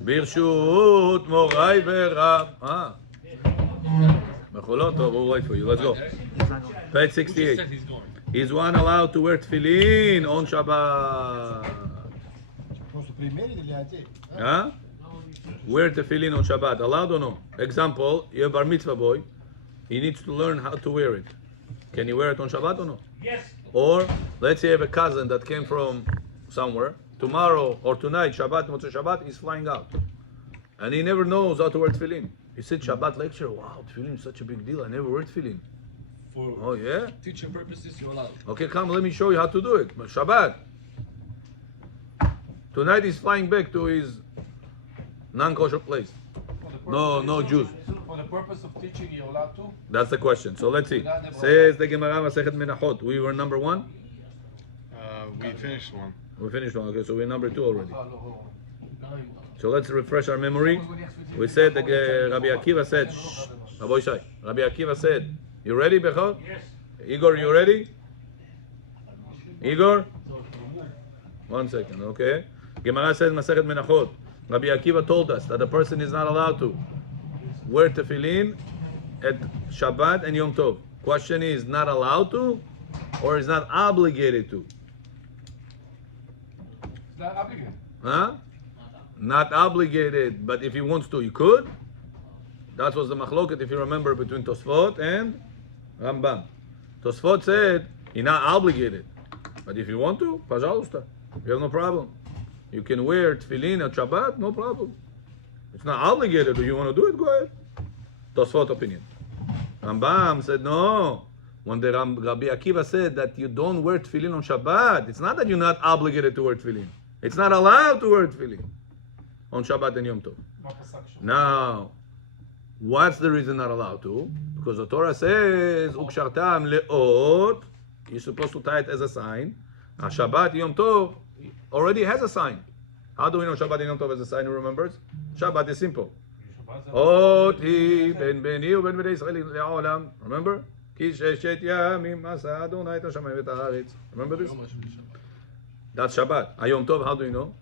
ברשות מוריי ורב. מחולות, טוב, we'll wait for you. Let's go. Page 68. Is one allowed to wear tefillin on Shabbat? Huh? Wear tefillin on Shabbat. Allowed or no? Example, you're a bar mitzvah boy. He needs to learn how to wear it. Can he wear it on Shabbat or no? Yes. Or, let's say you have a cousin that came from somewhere. Tomorrow or tonight, Shabbat, Motzei Shabbat, he's flying out. And he never knows how to wear tefillin. He said, Shabbat lecture, wow, tefillin is such a big deal. I never wear tefillin. For yeah? teaching purposes, you're allowed. Okay, come, let me show you how to do it. But Shabbat. Tonight he's flying back to his non-kosher place. No Jews. For the purpose of teaching, you're allowed to? That's the question. So let's see. Says the Gemara Masechet Menachot. We were number 1? We finished one. We finished one. Okay, so we're number 2 already. So let's refresh our memory. We said that Rabbi Akiva said, Rabbi Shai, Rabbi Akiva said, you ready, Bechor? Yes. Igor, you ready? Igor? 1 second, okay. Gemara says Masechet Menachot. Rabbi Akiva told us that a person is not allowed to wear tefillin at Shabbat and Yom Tov. Question is, not allowed to or is not obligated to? It's not obligated. Huh? Not obligated, but if he wants to, he could. That was the machloket, if you remember, between Tosfot and Rambam. Tosfot said, he's not obligated. But if you want to, pajalusta. You have no problem. You can wear tefillin at Shabbat, no problem. It's not obligated. Do you want to do it? Go ahead. Tosfot opinion. Rambam said, no. When the Rabbi Akiva said that you don't wear tefillin on Shabbat, it's not that you're not obligated to wear tefillin. It's not allowed to wear tefillin on Shabbat and Yom Tov. Now, what's the reason not allowed to? Because the Torah says, Ukshartam le'ot, you're supposed to tie it as a sign. Now, Shabbat, Yom Tov already has a sign. How do we know Shabbat and Yom Tov has a sign? Who remembers? Shabbat is simple. Ot hi ben beni uben bnei Yisrael le'olam. Remember? Ki sheshet yamim asa Adonai et hashamayim et haaretz. Remember this? That's Shabbat. Yom Tov, how do you know?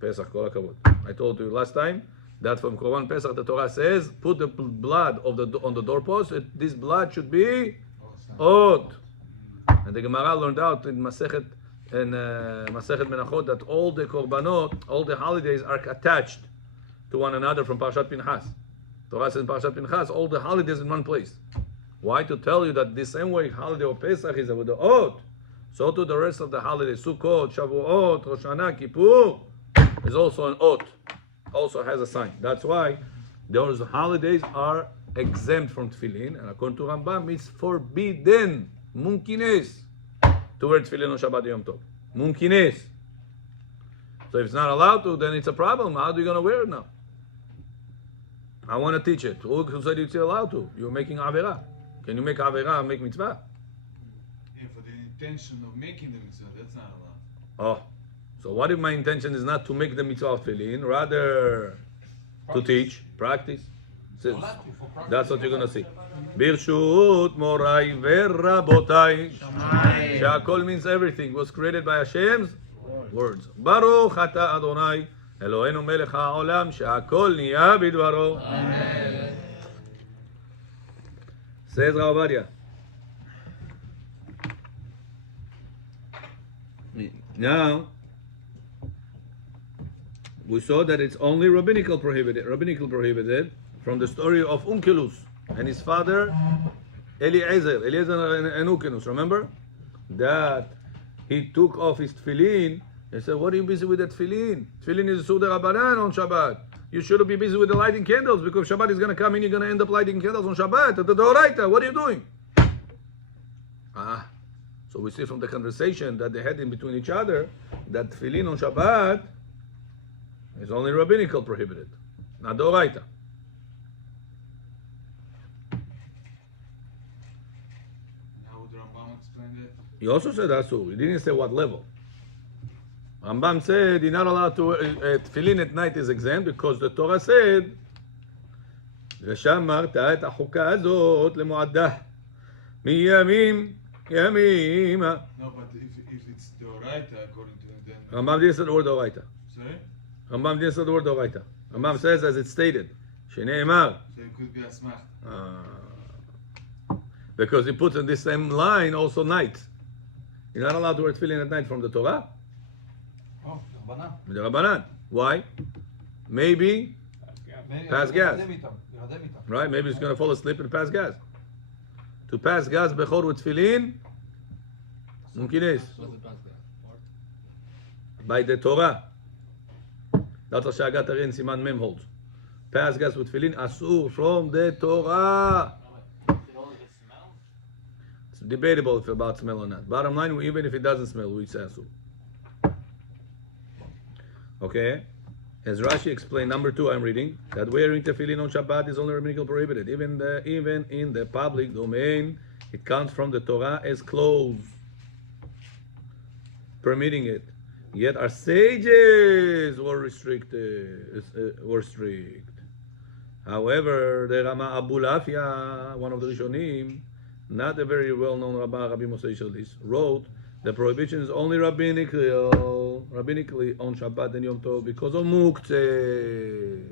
Pesach, kol hakavod. I told you last time that from Korban Pesach the Torah says, put the blood of on the doorpost. This blood should be Ot. And the Gemara learned out in Masechet Menachot that all the korbanot, all the holidays are attached to one another from Parashat Pinchas. Torah says in Parashat Pinchas, all the holidays in one place. Why? To tell you that the same way holiday of Pesach is with the Ot, so to the rest of the holidays, Sukkot, Shavuot, Rosh Hashanah, Kippur, is also an Ot, also has a sign. That's why those holidays are exempt from tefillin, and according to Rambam, it's forbidden, munkines, to wear tefillin on Shabbat Yom Tov. Munkines. So if it's not allowed to, then it's a problem. How are you going to wear it now? I want to teach it. Who said it's allowed to? You're making Avera. Can you make Avera and make mitzvah? Yeah, for the intention of making the mitzvah, that's not allowed. Oh. So what if my intention is not to make the mitzvah of tefillin, rather to teach, practice? So that's what you're going to see. Birshut morai verabotai. She'akol means everything. Was created by Hashem's words. Baruch ata Adonai Eloheinu melech ha'olam she'akol niya bidvaro. Amen. Says Rav Ovadia. Now, we saw that it's only rabbinical prohibited from the story of Unkelus and his father Eliezer and Unkelus. Remember that he took off his tefillin. He said, "What are you busy with that tefillin? Tefillin is Suda Rabbanan on Shabbat. You should be busy with the lighting candles because Shabbat is going to come in. You're going to end up lighting candles on Shabbat at the Doraita. What are you doing?" So we see from the conversation that they had in between each other that tefillin on Shabbat is only rabbinical prohibited, not Doraita. How would Rambam explain that? He also said Asur. He didn't say what level. Rambam said you're not allowed to tefillin at night is exempt because the Torah said ושמרת את החוקה הזאת למועדה מימים ימימה. No, but if it's Doraita according to him, then... Rambam didn't say the word Doraita. Sorry? Rambam didn't say the word Doraita. Rambam says as it's stated. Shene'emar. So it could be a smach. Because he puts in this same line also night. You're not allowed to wear tefillin at night from the Torah. Oh, Rabbanan. The Rabbanan. Why? Maybe pass gas. Right? Maybe he's going to fall asleep and pass gas. To pass gas bechor with tefillin, mumkin is. What's the past there? By the Torah. That's what Shagat Ari in Siman Mem holds. Pass gas with tefillin asur from the Torah. It's debatable if about smell or not. Bottom line, even if it doesn't smell, we say asur. Okay? As Rashi explained, number 2 I'm reading, that wearing tefillin on Shabbat is only rabbinical prohibited. Even in the public domain, it counts from the Torah as clothes, permitting it. Yet our sages were strict. However, the Rama Abu Lafia, one of the Rishonim, not a very well-known Rabbi Moshe Shalis, wrote the prohibition is only rabbinically on Shabbat and Yom Tov because of muktzeh.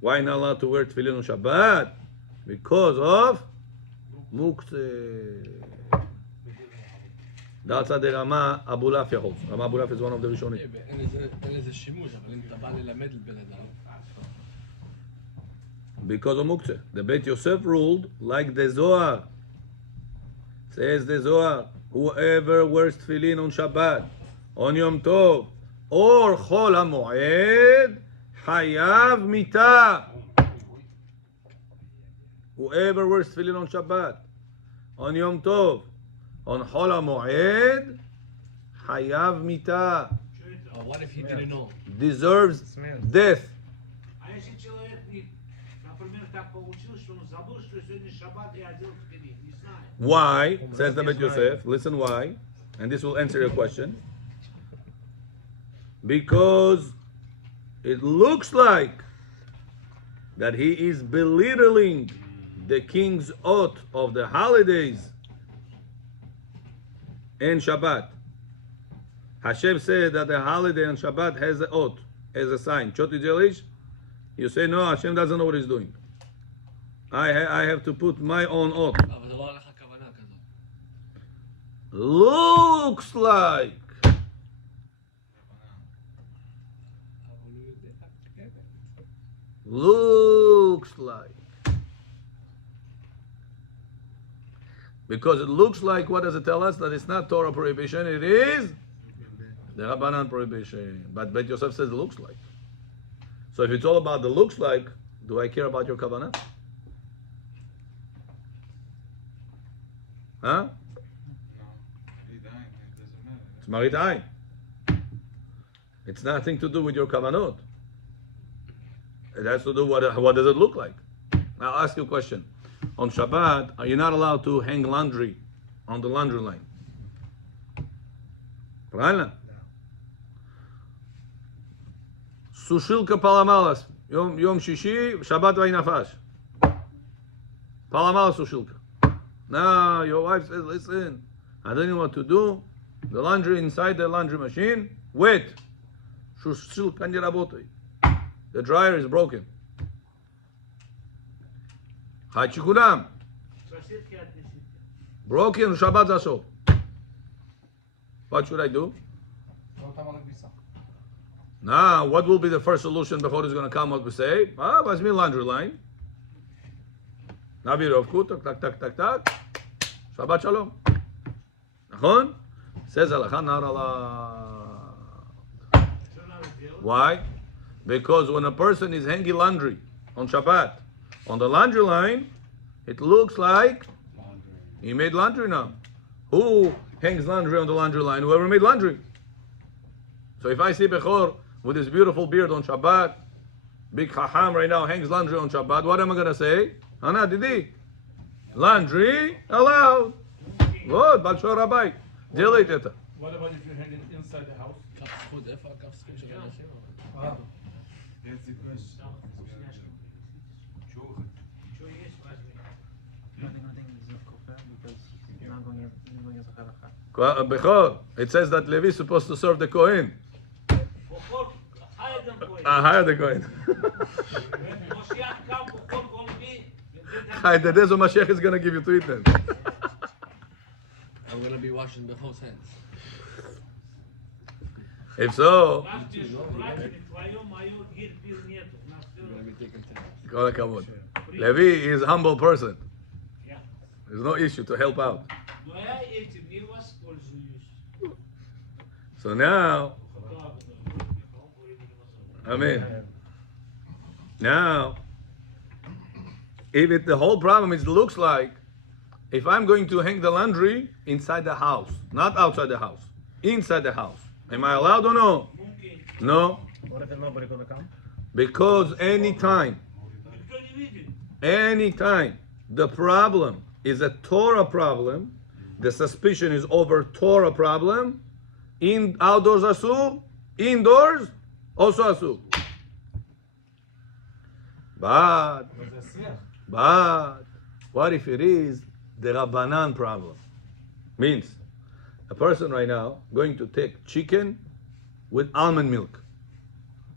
Why not allowed to wear tefillin on Shabbat? Because of muktzeh. That's how the Rama Abu Lafia holds. Rama Abu Lafia is one of the Rishonim. אין לזה שימוש, אבל אם אתה בא ללמד לבן אדם. Because of muktzeh. The Beit Yosef ruled like the Zohar. Says the Zohar, whoever wears tefillin on Shabbat, on Yom Tov, or Chol HaMoed, Hayav Mita. Whoever wears tefillin on Shabbat, on Yom Tov, on Chol HaMoed, Hayav Mita. What if he didn't know? Deserves death. А если человек, например, так получилось, что он забыл, что сегодня шаббат и одел тефиллин, не знаю. Why? Says the Beit Yosef. Listen why. And this will answer your question. Because it looks like that he is belittling the king's oath of the holidays and Shabbat. Hashem said that the holiday and Shabbat has an oath as a sign. Choti Jelish, you say no, Hashem doesn't know what he's doing. I have to put my own oath. אבל זה לא היה לך כוונה כזאת. Looks like. Looks like. Because it looks like, what does it tell us? That it's not Torah prohibition, it is the Rabbanan prohibition. But Bet Yosef says it looks like. So if it's all about the looks like, do I care about your kavanah? Huh? No. It doesn't matter. It's Marit Ayin. It's nothing to do with your kavanot. It has to do what does it look like. Now I'll ask you a question. On Shabbat, are you not allowed to hang laundry on the laundry line? Правильно? Сушилка поломалась. Йом Шиши, Шаббат вайнафаш. Поломалась сушилка. Now your wife says, listen, I don't know what to do. The laundry inside the laundry machine, wet. Сушилка не работает. The dryer is broken. Хачи кулам. Соседки отнесите. Broken, Shabbat zashov. What should I do? Now, what will be the first solution before he's going to come up and say, what's me laundry line? Navi Rovku, tak, tak, tak, tak. Shabbat shalom. Nachon? Says halacha, not allowed. Why? Because when a person is hanging laundry on Shabbat, on the laundry line, it looks like he made laundry now. Who hangs laundry on the laundry line? Whoever made laundry. So if I see Bechor with his beautiful beard on Shabbat, big Chacham right now hangs laundry on Shabbat, what am I going to say? Hana Didi. Laundry allowed. Good, Balshor Rabbi. Delete it. What about if you hang it inside the house? כף זכות, איפה הכף זכות של אנשים? That's the question. Sure. Что есть, возьми. Bechor, it says that Levi is supposed to serve the Kohen. Бухор, хай higher than Kohen. Higher the Kohen. Moshiach come, Kohen gonna be. The days of Mashiach is going to give you to eat then. I'm gonna be washing the whole hands. If so, Нас пишут, братья, твоем мою гир пил нету. У нас I'm gonna be taking 10. כל הכבוד. Levi is a humble person. Yeah. There's no issue to help out. Но я этим не воспользуюсь. So now, Да, Amen. Now, if the whole problem is looks like, if I'm going to hang the laundry inside the house, not outside the house, inside the house, am I allowed or no? No, What if nobody gonna come? because anytime Никто не видит. anytime the problem is a Torah problem, the suspicion is over Torah problem, in outdoors asur, indoors also asur. But what if it is the Rabbanan problem? Means a person right now going to take chicken with almond milk.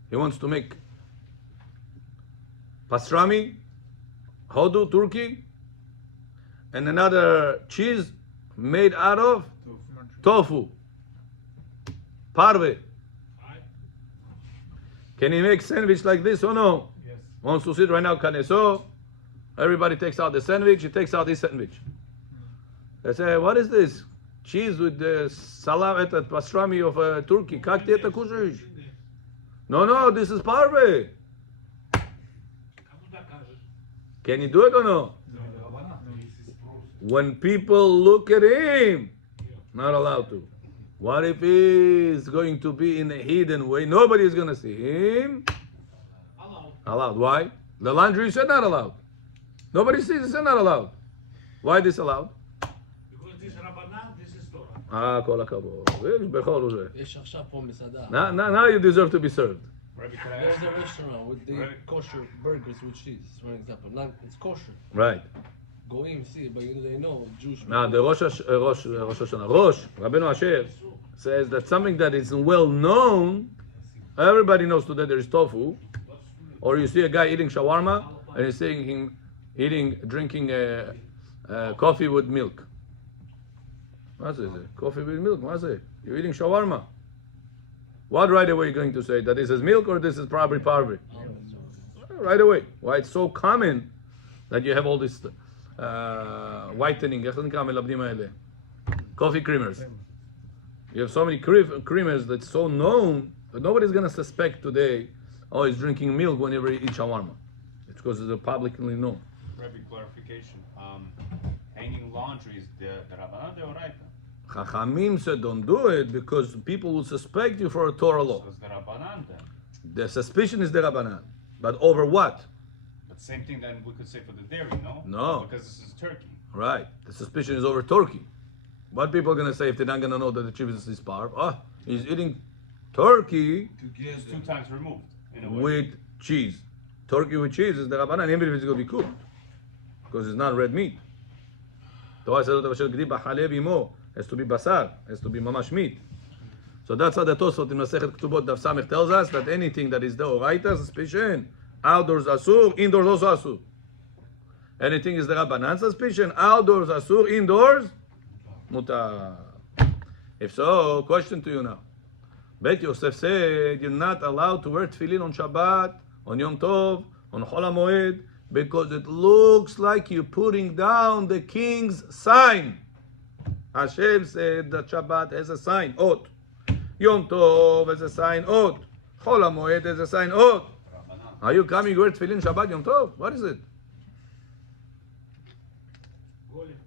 He wants to make pastrami, Hodu, Turkey, and another cheese made out of tofu, parve. Can he make sandwich like this or no? Yes. Wants to sit right now, kaneso. Everybody takes out the sandwich. He takes out his sandwich. They say, what is this? Cheese with the salam at pastrami of Turkey. Как ты это кушаешь? No, this is parve. Кому докажешь? Can you do it or no? When people look at him, not allowed to. What if he's going to be in a hidden way? Nobody is going to see him. Allowed. Allowed. Why? The laundry said not allowed. Nobody sees it, said not allowed. Why disallowed? Because this Rabbanan, this is Torah. כל הכבוד. יש בכל זה. יש עכשיו פה מסעדה. Now you deserve to be served. Rabbi, can I There's ask? a restaurant with the kosher burgers with cheese, for example. Not, it's kosher. Right. Go in, see, but they know Jewish. Now the Rosh Hashanah, Rabbeinu Asher says that something that is well known, everybody knows today there is tofu, or you see a guy eating shawarma and you see him drinking coffee with milk. What's it? Coffee with milk? What's it? You're eating shawarma. What right away are you going to say? That this is milk or this is probably parve? Right away. Why it's so common that you have all this whitening, coffee creamers. You have so many creamers that's so known that nobody's going to suspect today, oh, he's drinking milk whenever he eats shawarma. It's because it's publicly known. Rabbi, clarification. Hanging laundry is the Rabbanan, the Oraita. Chachamim said don't do it because people will suspect you for a Torah law. So it's the Rabbanan then. The suspicion is the Rabbanan. But over what? But same thing then we could say for the dairy, no? No. Because this is turkey. Right. The suspicion is over turkey. What people are going to say if they're not going to know that the cheese is parv? Oh, he's eating turkey It's 2 times removed, in a way. with cheese. Turkey with cheese is the Rabbanan, even if it's going to be cooked. Because it's not red meat. Torah says has to be basar, has to be mamash meat. So that's how the Tosfot in Masechet Ketubot Daf Samech tells us that anything that is the Oraita suspicion, outdoors asur, indoors also asur. Anything is the Rabbanan suspicion, outdoors asur, indoors mutar. If so, question to you now. Bet Yosef said you're not allowed to wear tefillin on Shabbat, on Yom Tov, on Chol HaMoed, because it looks like you're putting down the king's sign. Hashem said that Shabbat has a sign, Ot. Yom Tov has a sign, Ot. Chol HaMoed has a sign, Ot. Are you coming to wear tefillin Shabbat, Yom Tov? What is it? Golem.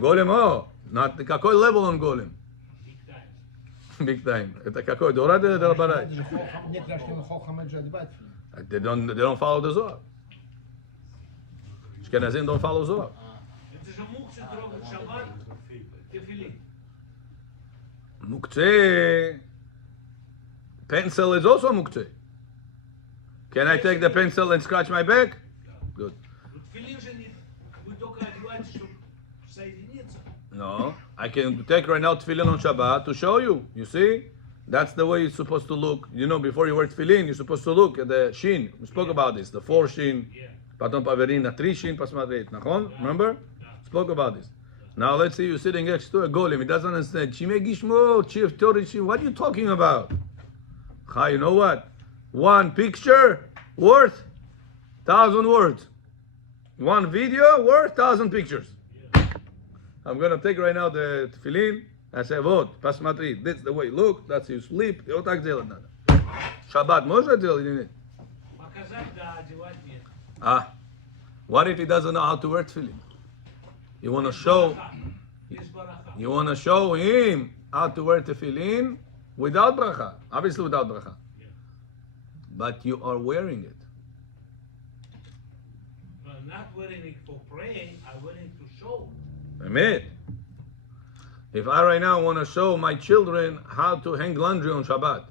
Golem, oh. Not the kakoi level on Golem. Big time. Big time. It's a kakoi. Dorade de Rabbanai. They don't follow the Zohar. Ashkenazim don't follow Zohar. Это же мукцы трогать шаббат, тефиллин. Muktzeh. Pencil is also muktzeh. Can I take the pencil and scratch my back? Good. Но тефиллин же не... Вы только одеваете, чтобы соединиться. No, I can take right now tefillin on Shabbat to show you. You see? That's the way you're supposed to look. You know, before you wear tefillin, you're supposed to look at the shin. We spoke about this, the 4 shin. Yeah. Paton paverin, 3 shin, pasmatrit. Nachon? Remember? Spoke about this. Now let's say you're sitting next to a golem. He doesn't understand. Shimei gishmo, chief tori shim. What are you talking about? Chai, you know what? One picture worth 1,000 words. One video worth 1,000 pictures. I'm gonna take right now the tefillin. I say, "Vot, pasmatrit. That's the way. Look, that's you sleep. You так делать надо. Shabbat можно делать или нет? Показать, да, одевать нет. Ah, what if he doesn't know how to wear tefillin? You wanna show, Есть бараха. you wanna show him how to wear tefillin without bracha. Obviously without bracha. Yeah. But you are wearing it. I'm not wearing it for praying, I'm wearing it to show. Amen. If I right now want to show my children how to hang laundry on Shabbat,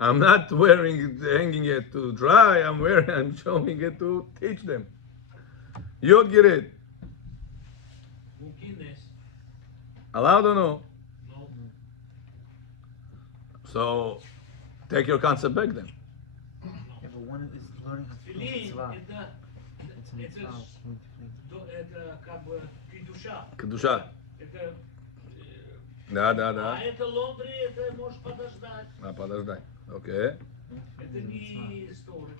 I'm not hanging it to dry. I'm showing it to teach them. Yod Girid. Guinness. Allowed or no? No. So take your concept back then. Yeah, but one is learning how to do Тфилин mitzvah. это mitzvah. как бы кидуша. Kedusha. Это Да. а это лондри, это можешь подождать. Подождай. Okay. Это не story.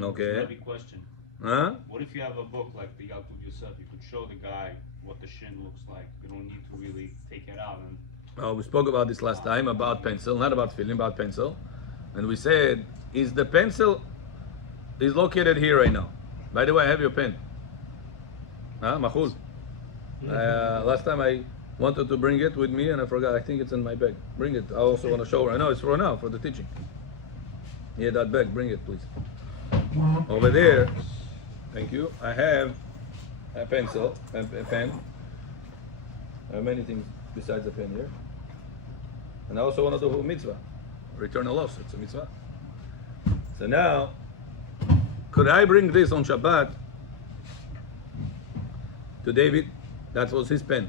Okay. Maybe question. Huh? What if you have a book like the Yalkut Yosef? You could show the guy what the shin looks like. You don't need to really take it out. And We spoke about this last time about pencil, not about filling, about pencil. And we said, is the pencil is located here right now. By the way, I have your pen. Huh? Machul. Last time I wanted to bring it with me and I forgot. I think it's in my bag. Bring it. I also want to show her. I know it's for now, for the teaching. Yeah, that bag. Bring it, please. Over there, thank you. I have a pencil, a pen. I have many things besides the pen here. And I also want to do a mitzvah. Return a loss. It's a mitzvah. So now, could I bring this on Shabbat to David? That was his pen.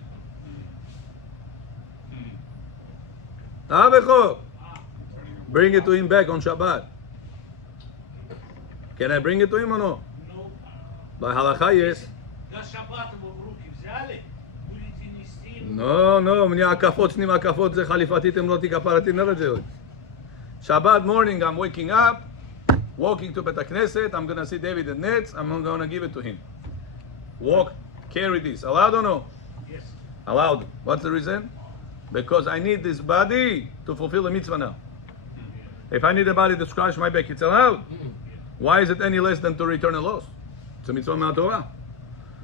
Bring it to him back on Shabbat. Can I bring it to him or no? No. By halakha, yes. До шаббата вы в руки взяли, будете нести. No, мне акафот, с ним акафот, זה חליפתי, תמרותי, כפרתי, never do it. Shabbat morning, I'm waking up, walking to Bet HaKnesset, I'm going to see David and Netz, I'm going to give it to him. Walk, carry this. Allowed or no? Yes. Allowed. What's the reason? Because I need this body to fulfill a mitzvah now. If I need a body to scratch my back, it's allowed. Why is it any less than to return a loss? It's a mitzvah ma'atorah.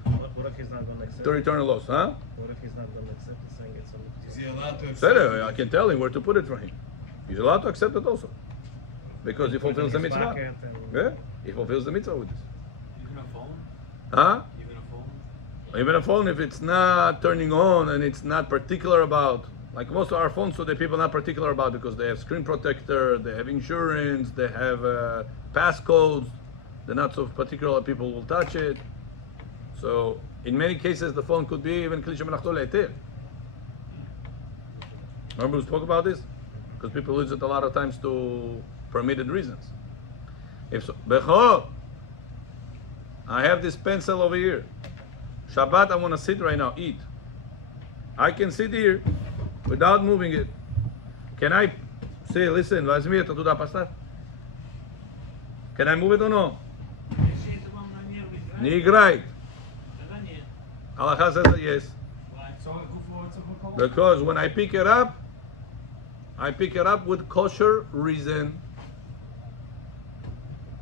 What if he's not going to accept To it? return a loss, huh? What if he's not going to accept it, saying it's Is a he allowed to accept Said it? it, I can tell him where to put it for him. He's allowed to accept it also. Because he fulfills the Put it in his mitzvah. pocket and- Yeah, he fulfills the mitzvah with this. Even a phone? Huh? Even a phone? Even a phone, if it's not turning on and it's not particular about, like most of our phones, so the people are not particular about because they have screen protector, they have insurance, they have passcodes. They're not so particular people will touch it. So in many cases, the phone could be even kli shemelachto le'eter. Remember we spoke about this? Because people use it a lot of times to permitted reasons. If so, Becho, I have this pencil over here. Shabbat, I want to sit right now, eat. I can sit here without moving it. Can I say, listen, возьми это туда поставь? Can I move it or no? Если это вам на нервы играет, Не играет. тогда нет. Halacha says that yes. Why? Because when I pick it up with kosher reason.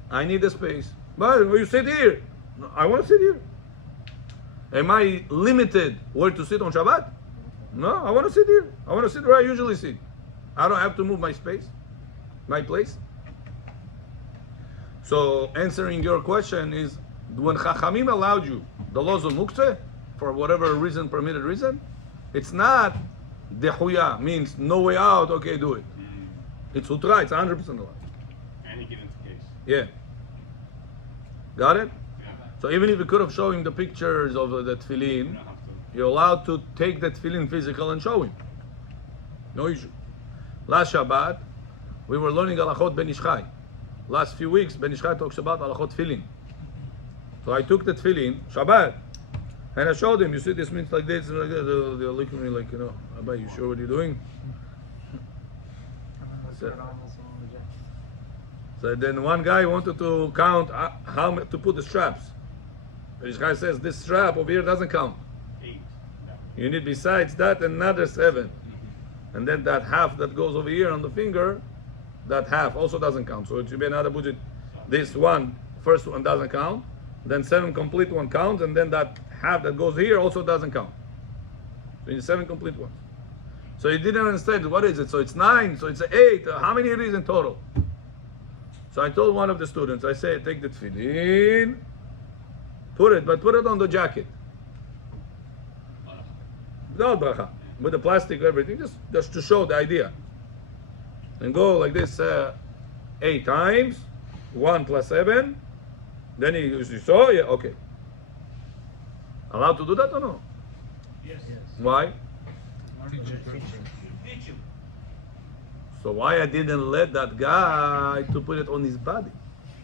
I need a space. But you sit here. No, I want to sit here. Am I limited where to sit on Shabbat? No, I want to sit here. I want to sit where I usually sit. I don't have to move my space, my place. So answering your question is, when Chachamim allowed you the laws of Muktzeh, for whatever reason, permitted reason, it's not dehuya, means no way out, okay, do it. It's utra, it's 100% allowed. any given case. Yeah. Got it? Yeah. So even if you could have shown him the pictures of the You tefillin, don't have to. you're allowed to take that tefillin physical and show him. No issue. Last Shabbat, we were learning halachot Ben Ish Chai. Last few weeks, Ben Ish Chai talks about halachot tefillin. So I took the tefillin, Shabbat, and I showed him, you see, this means like this, and like that. They're looking at me like, Abba, you sure what you're doing? So then one guy wanted to count how to put the straps. This guy says this strap over here doesn't count. 8. You need besides that another 7. And then that half that goes over here on the finger, that half also doesn't count. So it should be another budget. This one, first one doesn't count. Then 7 complete one counts, and then that half that goes here also doesn't count. So you need 7 complete ones. So he didn't understand what is it. So it's 9, so it's 8. How many it is in total? So I told one of the students, I say, take the tefillin, put it on the jacket. Without bracha, with the plastic, everything, just to show the idea. And go like this 8 times, 1 plus 7. Then you saw, yeah, okay. Allowed to do that or no? Yes. Why? Teaching. Teach him. So why I didn't let that guy to put it on his body?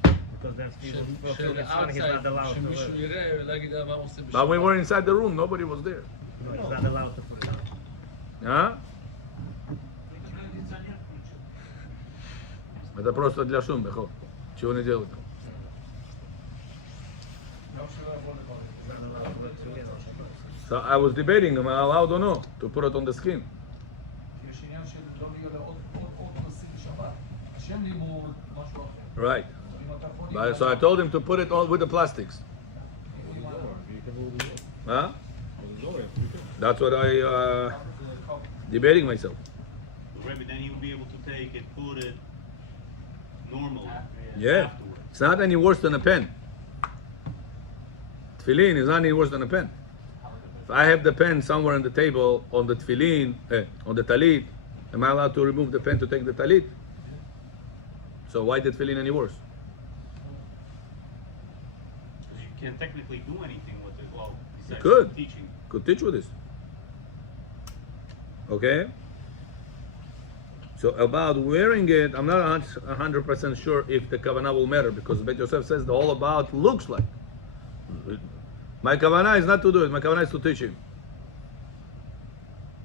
Because then people will feel he's outside, not allowed to שמישהו put it. יראה ולהגיד מה הוא עושה But we בשבת. were inside the room, nobody was there. No, he's not allowed to put it on. А? Кондиционер включил. Это просто для шума, бехо. Чего не делают? He's not allowed to put it on Shabbat. So I was debating, am I allowed or no to put it on the skin? יש עניין של לא להיות עוד נושאים בשבת. השם לימוד, משהו אחר. Right. אם אתה יכול So I told him to put it on with the plastics. Huh? That's what I debating myself. Rebbe, then you'll be able to take it, put it normally. Yeah. Afterwards. It's not any worse than a pen. Tefillin is not any worse than a pen. If I have the pen somewhere on the table, on the tefillin, on the talit, am I allowed to remove the pen to take the talit? So why the tefillin any worse? Because you can't technically do anything with it. Well, besides could. teaching. Could teach with this. Okay? So about wearing it, I'm not 100% sure if the kavanah will matter, because Bet Yosef says the all about looks like. My kavanah is not to do it. My kavanah is to teach him.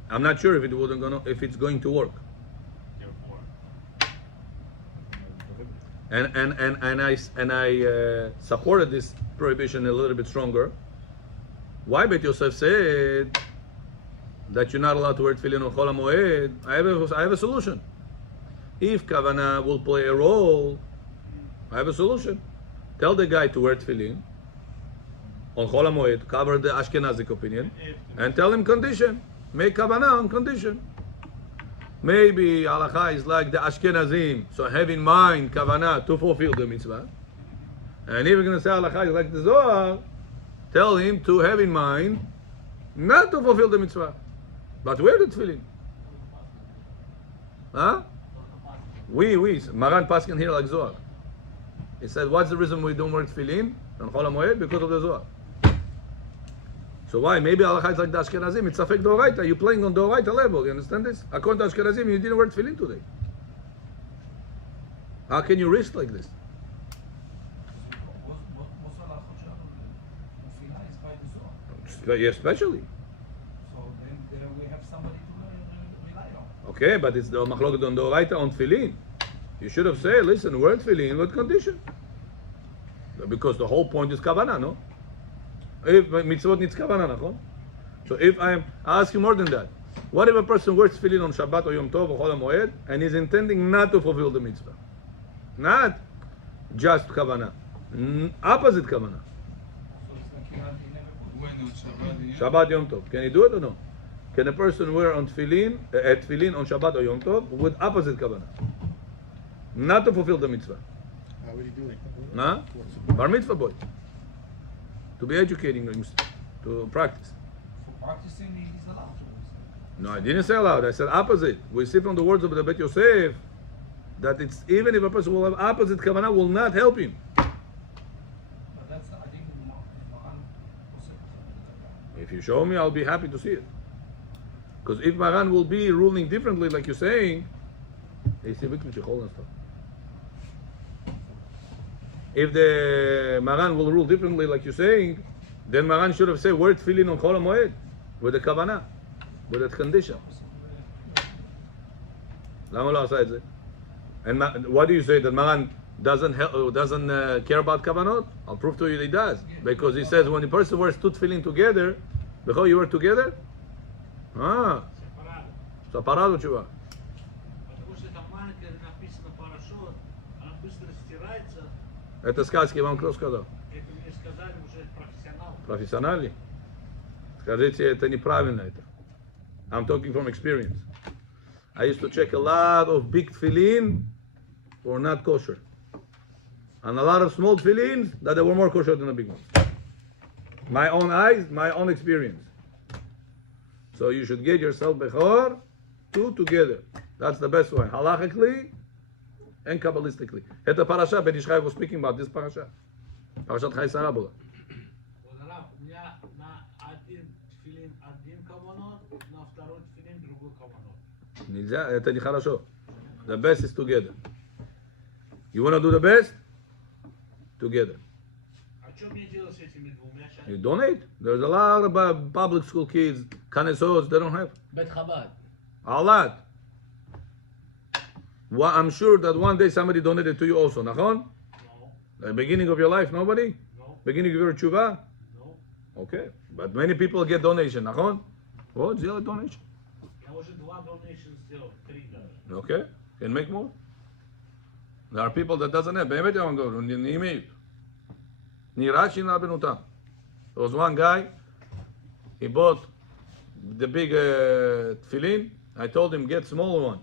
I'm not sure if it's going to work. Therefore, And I supported this prohibition a little bit stronger. Why Bet Yosef said that you're not allowed to wear tefillin on Chol HaMoed? I have a solution. If kavanah will play a role, I have a solution. Tell the guy to wear tefillin on Chol HaMoed, cover the Ashkenazic opinion, and tell him condition. Make kavanah on condition. Maybe halacha is like the Ashkenazim, so have in mind kavanah to fulfill the mitzvah. And if you're going to say halacha is like the Zohar, tell him to have in mind not to fulfill the mitzvah, but wear the tefillin. Huh? Maran Paskin here like Zohar. He said, what's the reason we don't wear tefillin on Chol HaMoed? Because of the Zohar. So why? Maybe halacha is like the Ashkenazim. It's affect Doraita. You're playing on Doraita level. You understand this? According to Ashkenazim, you didn't wear tefillin today. How can you risk like this? most הלכות שלנו, תפילה is by the Zohar. Especially. So then we have somebody to rely on. Okay, but it's the machloket on Doraita on tefillin. You should have said, listen, wear tefillin with condition. Because the whole point is kavanah, no? If mitzvot needs kavanah, nachon? So if I'll ask you more than that. What if a person wears tefillin on Shabbat or Yom Tov or Chol HaMoed and is intending not to fulfill the mitzvah? Not just kavanah. Opposite kavanah. So it's like he never put. When on Shabbat, Shabbat Yom Tov. Can he do it or no? Can a person wear on tefillin on Shabbat or Yom Tov with opposite kavanah? Not to fulfill the mitzvah. How would he do it? Huh? Bar mitzvah boy. To be educating him to practice. For practicing, he's allowed to. No, I didn't say allowed. I said opposite. We see from the words of the Bet Yosef that it's even if a person will have opposite kavanah will not help him. But that's, I think, Maran was it. If you show me, I'll be happy to see it. Because if Maran will be ruling differently, like you're saying, AC выключи, холодно стало. If the Maran will rule differently, like you're saying, then Maran should have said, wear tefillin on Chol HaMoed, with the kavanah, with that condition. למה לא עשה את זה? And what do you say, that Maran doesn't care about kavanot? I'll prove to you that he does. Because he says when a person wears two tefillin together, before you wear together, separado чувак. Потому что там маленькое написано парашют, она быстро стирается. Это сказки, вам кто сказал? Это мне сказали уже профессионал. Профессионали? Скажите, это неправильно это. I'm talking from experience. I used to check a lot of big tefillin were not kosher. And a lot of small tefillins that they were more kosher than the big ones. My own eyes, my own experience. So you should get yourself bechor, two together. That's the best one. Halachically and Kabbalistically. Это parasha, Ben Ishchai was speaking about this parasha. Parashat Chai Sarah была. Вот Рав, у меня на один тфилин один каванот, на второй тфилин другой каванот. Нельзя, это нехорошо. The best is together. You want to do the best? Together. А что мне делать с этими двумя? You donate. There's a lot of public school kids, kanesos, they don't have. בית חב"ד. A lot. Well, I'm sure that one day somebody donated to you also, nachon? No, The beginning of your life, nobody? no, Beginning of your tshuva? no. Okay. But many people get donation, nachon? What? Zero donation. Я уже два donation сделал, 3 даже. Okay. Can make more. There are people that doesn't have. באמת אני אומר, נעימים. נראה שנראה אותם. There was one guy, he bought the big tefillin. I told him, get smaller one.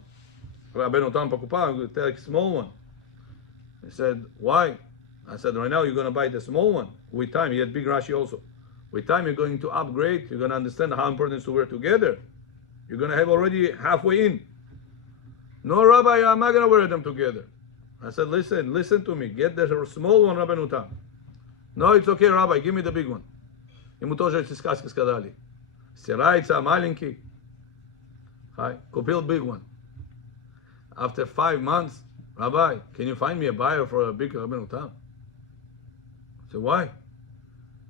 Rabbeinu Tam Pakupa, take small one. He said, why? I said, right now you're going to buy the small one. With time, he had big Rashi also. With time, you're going to upgrade. You're going to understand how important it is to wear together. You're going to have already halfway in. No, Rabbi, I'm not going to wear them together. I said, listen to me. Get the small one, Rabbeinu Tam. No, it's okay, Rabbi. Give me the big one. Ему тоже эти сказки сказали. Стирается, маленький. Купил big one. After 5 months, Rabbi, can you find me a buyer for a big Rabbeinu Tam? I said, why?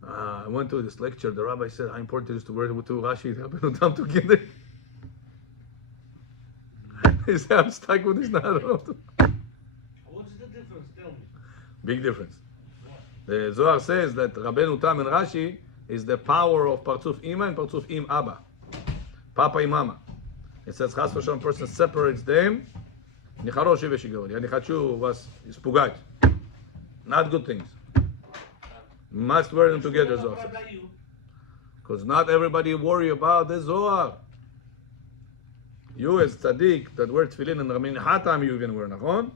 I went to this lecture. The rabbi said how important it is to wear with two Rashi and Rabbeinu Tam together. He said, I'm stuck with this now. What's the difference? Tell me. Big difference. The Zohar says that Rabbeinu Tam and Rashi is the power of Partzuf Ima and Partzuf Im Abba. Papa and Mama. It says, Chas v'shalom, person separates them. Не хорошие вещи говорю. Я не хочу вас испугать. Not good things. Must wear them together, Zohar says. Because not everybody worry about the Zohar. You as tzaddik that wear tefillin and minchatam you even wear, נכון?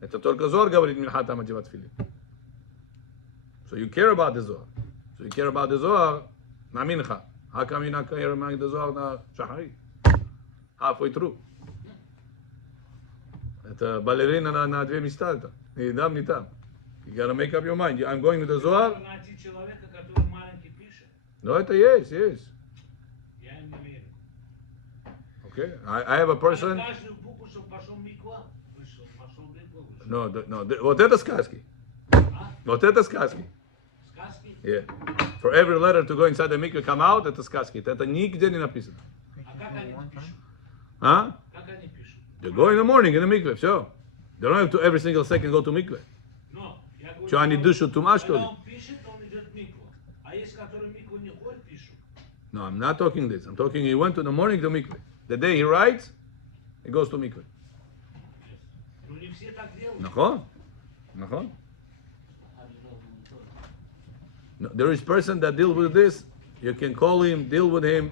Это только Zohar говорит минхатам одевать тефиллин. So you care about the Zohar. So you care about the Zohar na mincha. How come you not care about the Zohar na shahari? Halfway through. Это балерина на две места это. Не дам, не там. You gotta make up your mind. I'm going to the Zohar. Найти человека, который маленький пишет, No, это есть. я им не верю. Okay. I have a person. Каждую букву, чтобы пошел миква, вышел, пошел миква, вышел. No. Вот это сказки. Вот это сказки. Сказки? Yeah. For every letter to go inside the mikveh come out, это сказки. Это нигде не написано. А как они пишут? А? Как они пишут? You go in the morning in the mikveh, все. They don't have to every single second go to mikveh. Но, я говорю, Что, они дышат тума, что ли? когда он пишет, он идет в микву. А есть, которые в микву не ходят, пишут. No, I'm not talking this. I'm talking he went to the morning to mikveh. The day he writes, he goes to mikveh. Ну, не все так делают. נכון. No, there is person that deal with this. You can call him, deal with him.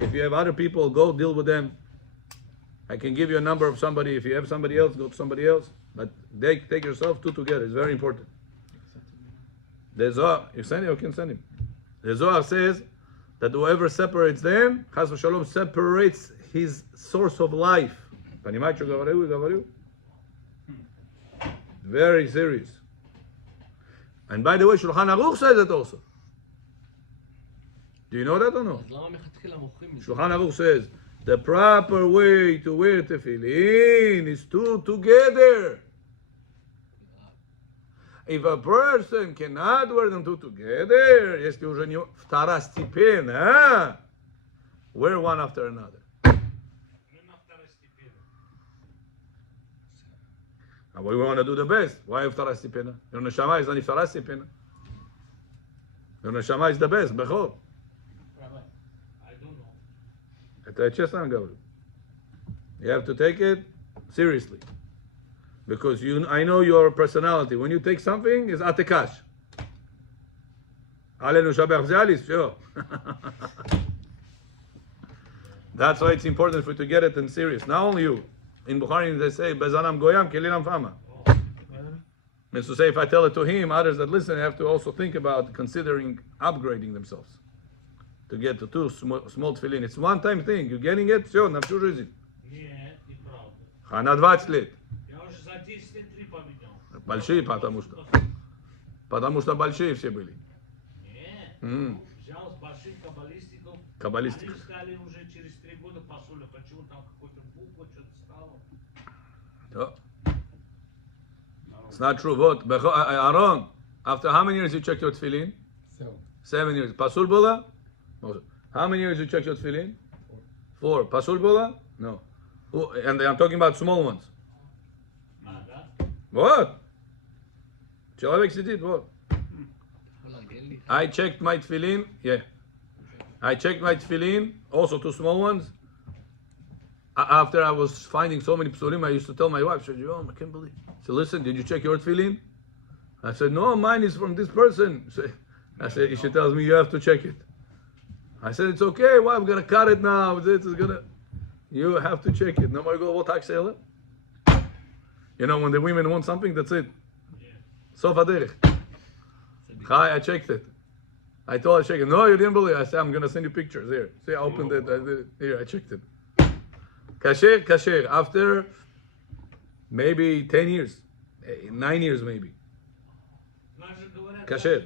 If you have other people, go deal with them. I can give you a number of somebody. If you have somebody else, go to somebody else. But take yourself two together. It's very important. The Zohar, you send him, you can send him. The Zohar says that whoever separates them, Chas v'shalom, separates his source of life. Понимаете, что говорю? Very serious. And by the way, Shulchan Aruch says it also. Do you know that or no? אז למה מלכתחילה מוכרים את זה? Shulchan Aruch says, The proper way to wear tefillin is two together. If a person cannot wear them two together, если уже не второстепенно, wear one after another. And we want to do the best. Why второстепенно? Your neshama is not второстепенно. Your neshama is the best. Bechor. Rabbi, I don't know. Это я честно говорю. You have to take it seriously. Because I know your personality. When you take something, it's atekash. Alenu shabach zialis, sure. That's why it's important for you to get it in serious. Not only you. In Bukhari they say, Bezanam goyam, kelinam fama. Means to say, if I tell it to him, others that listen have to also think about considering upgrading themselves. To get to two small tefillin. It's one-time thing. You're getting it, все, на всю жизнь. Нет, неправда. На 20 лет. Я уже за 10 лет 3 поменял. Большие, потому что большие все были. Нет. Взял с больших каббалистиков. Каббалистик. Они стали уже через 3 года посули. Почему там какой-то буква что-то стало? Yeah. It's not true. What? Aaron, after how many years you checked your tefillin? 7 years. Pasul bola? How many years you checked your tefillin? 4. Pasul bola? No. And I'm talking about small ones. What? Человек сидит, what? I checked my tefillin. Yeah. I checked my tefillin, also 2 small ones. After I was finding so many psulim, I used to tell my wife, she said, I can't believe. She said, listen, did you check your tefillin? I said, no, mine is from this person. She tells me, you have to check it. I said, it's okay, well, I'm going to cut it now. You have to check it. No more go, what tax sale? You know, when the women want something, that's it. Sof haderech. Hi, I checked it. I told her, check it. No, you didn't believe it. I said, I'm going to send you pictures. Here. See, I opened it. I did it. Here, I checked it. Kasher. After maybe 10 years, 9 years maybe. Kasher.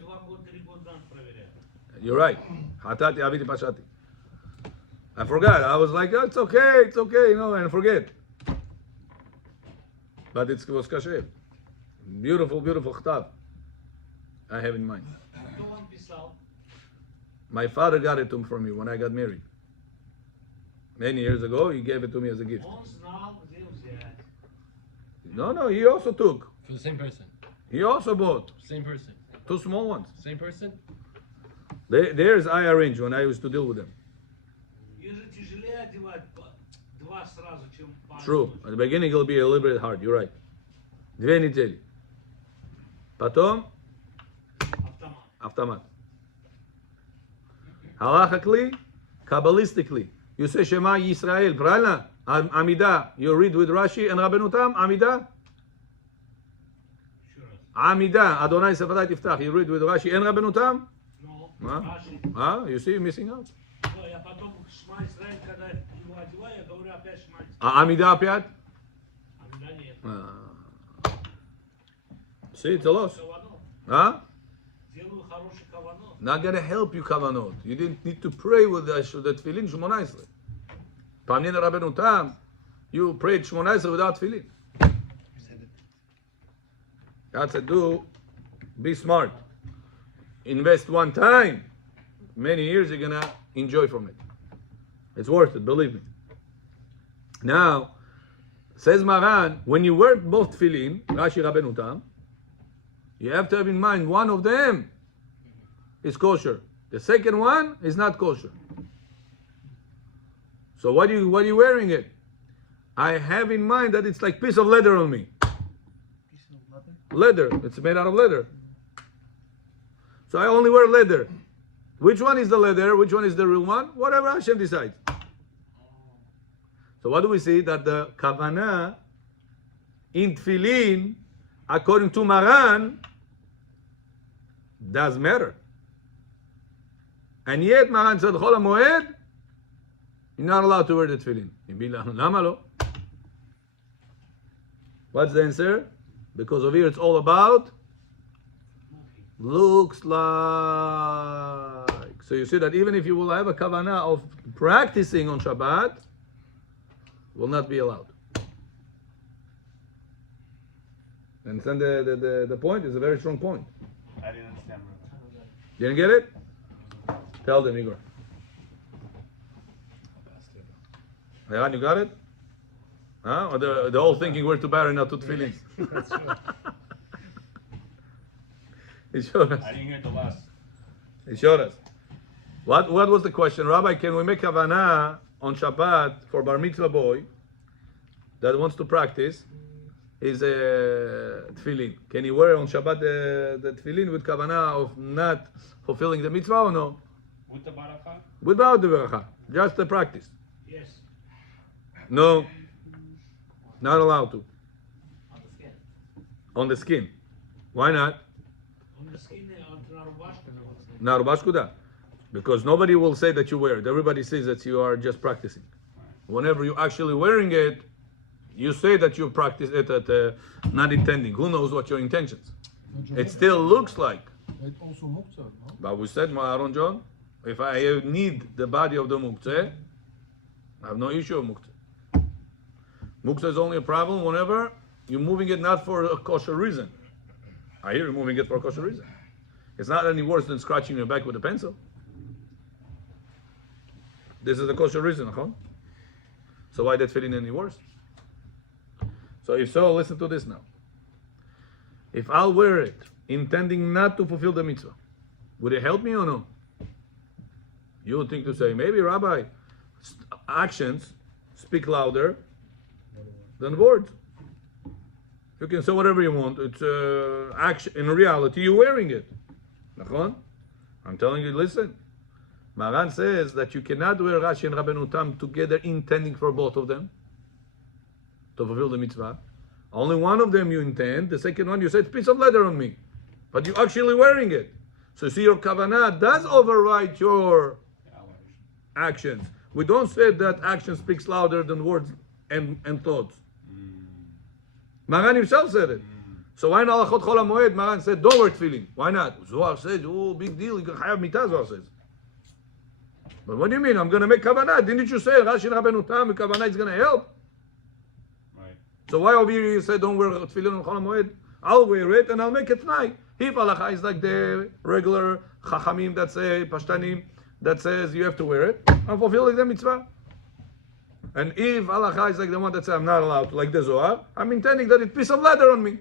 You're right. Hatati, aviti, pashati. I forgot. I was like, oh, it's okay, and forget. But it was kasher. Beautiful, beautiful chtav. I have in mind. My father got it for me when I got married. Many years ago, he gave it to me as a gift. No, he also took. For the same person. He also bought. Same person. 2 small ones. Same person? There's I arranged when I used to deal with them. True. At the beginning, it'll be a little bit hard. You're right. 2 недели. Потом автомат. Halachically, Kabbalistically, you say Shema Yisrael, правильно? Amida, you read with Rashi and Rabbeinu Tam, Amida? Amida, Adonai Sefarai Tiftach, you read with Rashi and Rabbeinu Tam? No, Rashi. Ah, you see, you're missing out. Я потом Шма Исраэль, когда его одеваю, я говорю опять Шма Исраэль. Amida опять? Амида нет. See, it's a loss. Кавано. Huh? Делаю хороший кавано. Not gonna help you kavanot. You didn't need to pray with the tefillin 18. Pamnin Rabbeinu Tam, you prayed 18 without tefillin. God said, be smart. Invest one time. Many years you're gonna enjoy from it. It's worth it, believe me. Now, says Maran, when you wear both tefillin, Rashi Rabbeinu Tam, you have to have in mind one of them is kosher. The second one is not kosher. So what are you wearing it? I have in mind that it's like piece of leather on me. Piece of leather? Leather. It's made out of leather. So I only wear leather. Which one is the leather? Which one is the real one? Whatever Hashem decides. So what do we see? That the kavanah in tefillin, according to Maran, does matter. And yet Maran said, Chol HaMoed, you're not allowed to wear the tefillin. Lama lo? What's the answer? Because over here it's all about looks like. So you see that even if you will have a kavanah of practicing on Shabbat, will not be allowed. Understand the point? It's a very strong point. I didn't understand. Didn't get it? Tell them, Igor. Eran, you got it? Huh? Or the whole thinking we're too barren, not too tefillin. That's true. He showed us. I didn't hear the last. He showed us. What was the question? Rabbi, can we make kavanah on Shabbat for bar mitzvah boy that wants to practice his tefillin? Can he wear on Shabbat the tefillin with kavanah of not fulfilling the mitzvah or no? With the barakah? Without the beracha, just the practice. Yes. No, not allowed to. On the skin. On the skin. Why not? On the skin, on the Narubashka. Narubashkuda. Because nobody will say that you wear it. Everybody says that you are just practicing. Whenever you're actually wearing it, you say that you practice it at not intending. Who knows what your intentions? It still looks like. It also muktzah, no? But we said, Aaron John, if I need the body of the muktzeh, I have no issue with muktzeh. Muktzeh is only a problem whenever you're moving it not for a kosher reason. I hear you're moving it for a kosher reason. It's not any worse than scratching your back with a pencil. This is a kosher reason, huh? So why that feeling any worse? So if so, listen to this now. If I'll wear it intending not to fulfill the mitzvah, would it help me or no? You would think to say, maybe Rabbi, actions speak louder than words. You can say whatever you want. It's action. In reality, you're wearing it. Nachon? I'm telling you, listen. Maran says that you cannot wear Rashi and Rabbeinu Tam together intending for both of them to fulfill the mitzvah. Only one of them you intend. The second one you say, it's a piece of leather on me. But you're actually wearing it. So you see, your kavanah does override your actions. We don't say that action speaks louder than words and thoughts. Maran himself said it. So why in Halachot Chol HaMoed, Maran said, don't wear tefillin. Why not? Zohar says, oh, big deal, you can have mitah, Zohar says. But what do you mean? I'm going to make kavanah. Didn't you say Rashi and Rabbeinu Tam, kavanah is going to help? Right. So why over here you say don't wear tefillin on Chol HaMoed? I'll wear it and I'll make it tonight. If halacha is like the regular chachamim that say, pashtanim, that says you have to wear it, I'm fulfilling the mitzvah. And if halacha is like the one that says I'm not allowed to, like the Zohar, I'm intending that it's a piece of leather on me.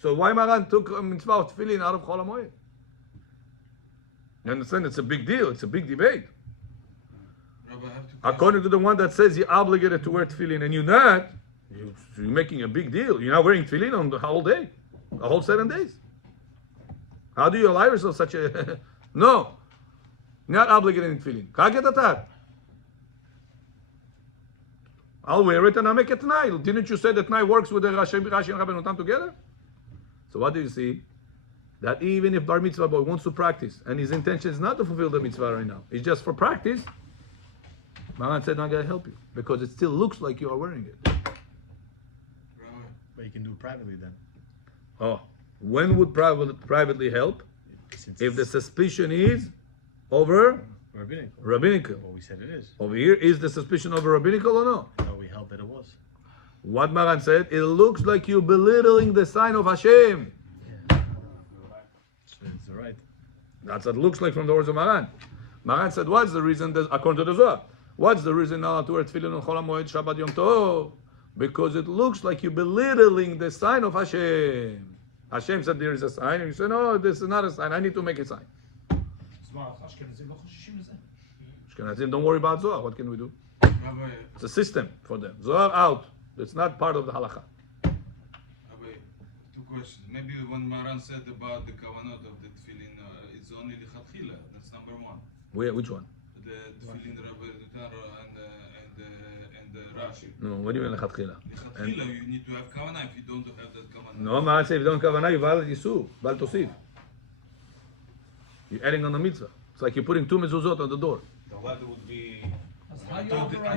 So why Maran took a mitzvah of tefillin out of Chol HaMoed? You understand? It's a big deal. It's a big debate. Rabbi, I have to According to the one that says you're obligated to wear tefillin and you're not, you're making a big deal. You're not wearing tefillin on the whole day, the whole 7 days. How do you allow yourself such a... No, you're not obligated in tefillin. Kagetatat. I'll wear it and I'll make it tonight. Didn't you say that tonight works with the Rashi and Rabbeinu Tam together? So what do you see? That even if bar mitzvah boy wants to practice and his intention is not to fulfill the mitzvah right now, it's just for practice, Maran said, I'm going to help you because it still looks like you are wearing it. Rabbi, But you can do it privately then. Oh, when would privately help? Since If the it's suspicion is over rabbinical. rabbinical. Well, we said it is. Over here, is the suspicion over rabbinical or no? No, we held that it was. What Maran said, it looks like you're belittling the sign of Hashem. So it's all right. That's what it looks like from the words of Maran. Maran said, what's the reason, according to the Zohar, what's the reason not to wear tefillin on Chol HaMoed, Shabbat, Yom Tov? Because it looks like you're belittling the sign of Hashem. Hashem said there is a sign, and you say, no, this is not a sign, I need to make a sign. Ashkenazim don't worry about Zohar, what can we do? Rabbi, It's a system for them. Zohar out. It's not part of the halakha. Rabbi, two questions. Maybe when Maran said about the kavanot of the tefillin, it's only lichatchila. That's number one. Which one? The tefillin Rabbi Nutara and the Rashi. No, what do you mean lechatchila? Lichatchila, you need to have kavanah. If you don't have that kavanah. No, Maran said if you don't have kavanah, you violate Yisur. Bal tosif. You're adding on the mitzvah. It's like you're putting 2 mezuzot on the door. The leather would be.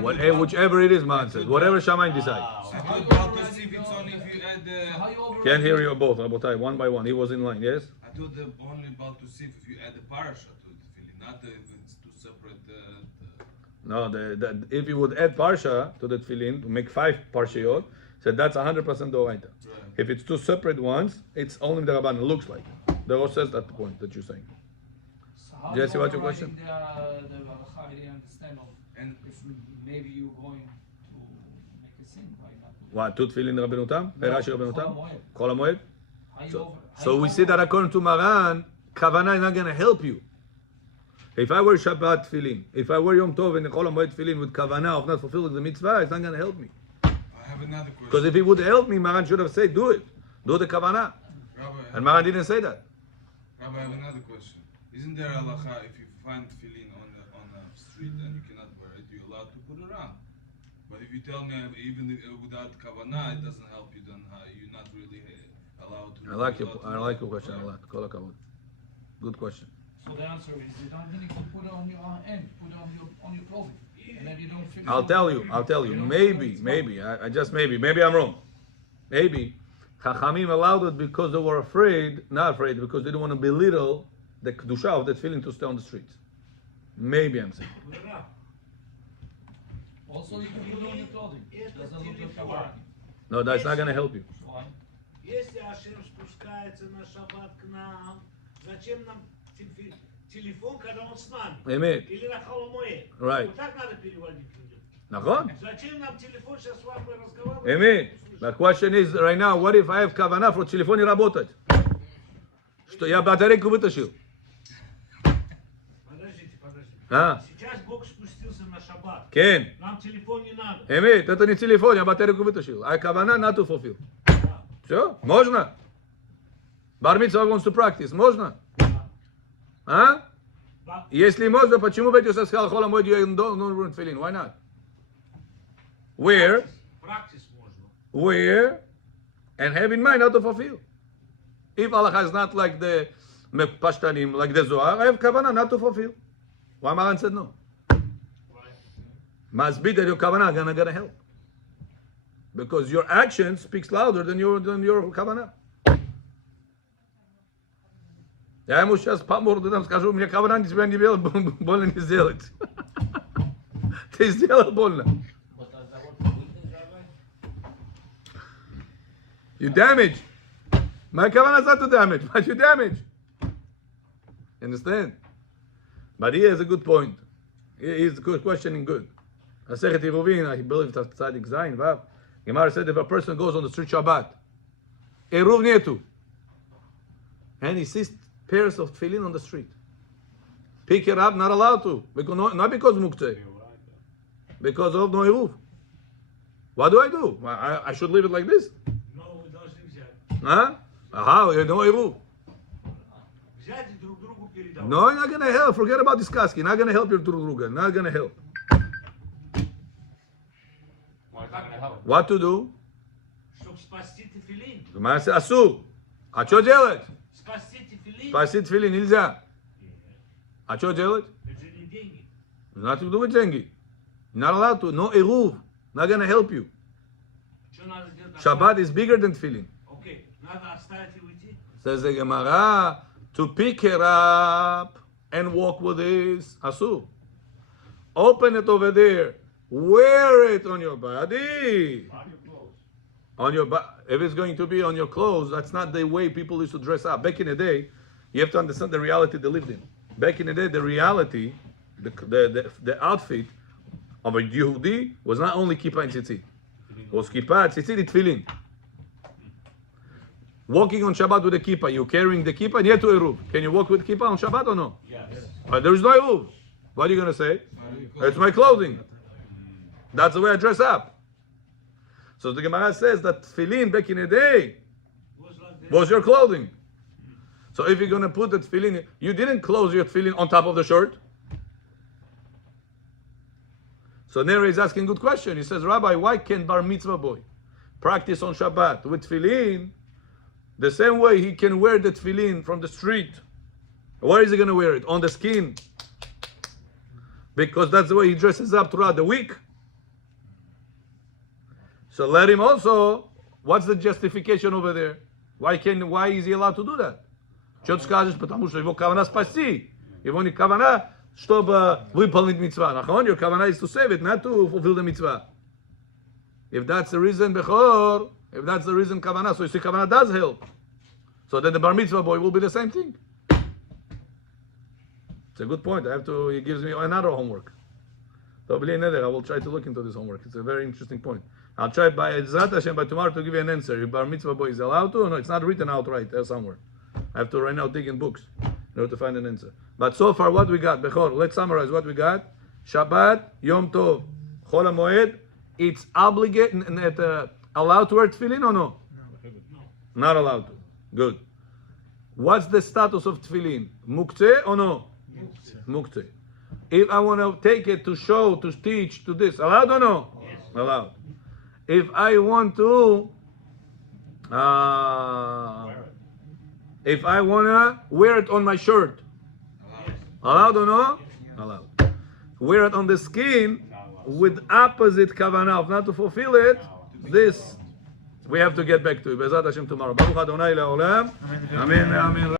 Whichever it is, Maran says. Whatever Shammai decide. So how about the sif? It's only if you add the. Can't hear you both, Rabotai, one by one. He was in line, yes? I thought only about to sif if you add the parasha to the tefillin, not if it's two separate. No, if you would add parsha to the tefillin to make 5 parshiyot, so that's 100% doraita. Right. If it's 2 separate ones, it's only the rabban. It looks like. The Rosh says that point that you're saying. So how Jesse, you what's your overriding question? The halacha, I didn't understand of And if maybe you're going to make a sin, why not? What? 2 tefillin rabbenutam? Rashi rabbenutam? Chol Chol HaMoed? How you So, over- how so you we see that according to Maran, kavanah is not going to help you. If I wear Shabbat tefillin, if I wear Yom Tov and Chol HaMoed tefillin with kavanah of not fulfilling the mitzvah, it's not going to help me. I have another question. Because if it would help me, Maran should have said, do it. Do the kavanah. Rabbi, And Maran didn't say that. Rabbi, I have another question. Isn't there halacha if you find tefillin on the street and you cannot wear it, you're allowed to put it on? But if you tell me even without kavanah it doesn't help you, then you're not really allowed to. I like your question a lot. Kol hakavod. Good question. So the answer is you don't need to put it on your hand, put it on your clothing, and then you don't feel. I'll tell you. Maybe. I just maybe. Maybe I'm wrong. Maybe. Chachamim allowed it because they were not afraid, because they didn't want to belittle the kedusha of that feeling to stay on the streets. Maybe I'm saying. Also, you can put it on your clothing. Это Doesn't look like телефон. Kabbalah. No, that's not going to help you. Why? Если Ашем спускается на шаббат к нам, зачем нам телефон, когда он с нами? Эмет. Или на холомое? Right. Вот так надо переводить людям. נכון? Зачем нам телефон, сейчас с вами разговариваем? Эмет. The question is right now, what if I have kavanah for телефон не работать? Что я батарейку вытащил? Подождите. А? Сейчас Бог спустился на шаббат. כן. Нам телефон не надо. Эмет, это не телефон, я батарейку вытащил. I have kavanah not to fulfill. Все? Можно? Бар мицва wants to practice. Можно? А? Если можно, почему Бет Йосеф сказал Хол HaMoed you don't wear tefillin? Why not? Where? Практис можно. Where? And have in mind how to fulfill. If Allah is not like the Pashtanim, like the Zohar, I have kavanah not to fulfill. Why Maran said no? Must be that your kavanah is gonna help. Because your action speaks louder than your kavanah. Я ему сейчас по морду дам, скажу, у меня кавана тебя не делал, больно не сделать. Ты сделал больно. You damage. My kavana is not to damage, but you damage. Understand? But he has a good point. He's questioning good. Masechet Yevuvin, I believe that's Tzadik Zayin, Vav. Gemara said if a person goes on the street Shabbat, Eruv Nietu, and he sees pairs of tefillin on the street, pick it up, not allowed to, because not because muktzeh, because of no Eruv. What do I do? I should leave it like this? Но вы должны взять. Huh? How? No Eruv. Взять и друг другу передавать. No, you're not going to help. Forget about discussing. Not going to help your druga. Not going to help. Why is that gonna help? What to do? Чтобы спасти тефиллин. Gemara says, Asu. А что делать? Спасти тефиллин. Спасти тефиллин нельзя. А что делать? Это же не деньги. Nothing to do with деньги. Not allowed to. No eruv. Not going to help you. Что надо сделать? Shabbat is bigger than tefillin. Окей. Надо оставить и уйти. Says the Gemara, to pick it up and walk with this. Asu. Open it over there. Wear it on your body. On your if it's going to be on your clothes, that's not the way people used to dress up. Back in the day, you have to understand the reality they lived in. Back in the day, the reality, the outfit of a Yehudi was not only kippah and tzitzit. It was kippah, tzitzit, and tefillin. Walking on Shabbat with a kippah, you're carrying the kippah and yet to eruv. Can you walk with kippah on Shabbat or no? Yes. There is no eruv. What are you going to say? It's my clothing. That's the way I dress up. So the Gemara says that tefillin back in the day was your clothing. So if you're going to put the tefillin, you didn't close your tefillin on top of the shirt. So Neri is asking a good question. He says, Rabbi, why can bar mitzvah boy practice on Shabbat with tefillin the same way he can wear the tefillin from the street? Where is he going to wear it? On the skin. Because that's the way he dresses up throughout the week. So let him also, what's the justification over there? Why is he allowed to do that? Что ты скажешь, потому что его кавана спасти. Его не кавана чтобы выполнить mitzvah. Nachon? Your kavanah is to save it, not to fulfill the mitzvah. If that's the reason, bechor, if that's the reason kavanah, so you see kavanah does help. So then the bar mitzvah boy will be the same thing. It's a good point. He gives me another homework. So, I will try to look into this homework. It's a very interesting point. I'll try by Ezrat Hashem by tomorrow to give you an answer. If bar mitzvah boy is allowed to, or no, it's not written out right there somewhere. I have to right now dig in books in order to find an answer. But so far, what we got? Bechor, let's summarize what we got. Shabbat, Yom Tov, Chol HaMoed. It's obligated, allowed to wear tefillin or no? Not allowed to. Good. What's the status of tefillin? Muktzeh or no? Muktzeh. If I want to take it to show, to teach, to this, allowed or no? Yes. Allowed. If I want to, if I want to wear it on my shirt, allowed or no? Allowed. Wear it on the skin with opposite kavanah, not to fulfill it, this we have to get back to. Bezat Hashem tomorrow. Baruch Adonai le'olam. Amen. Amen.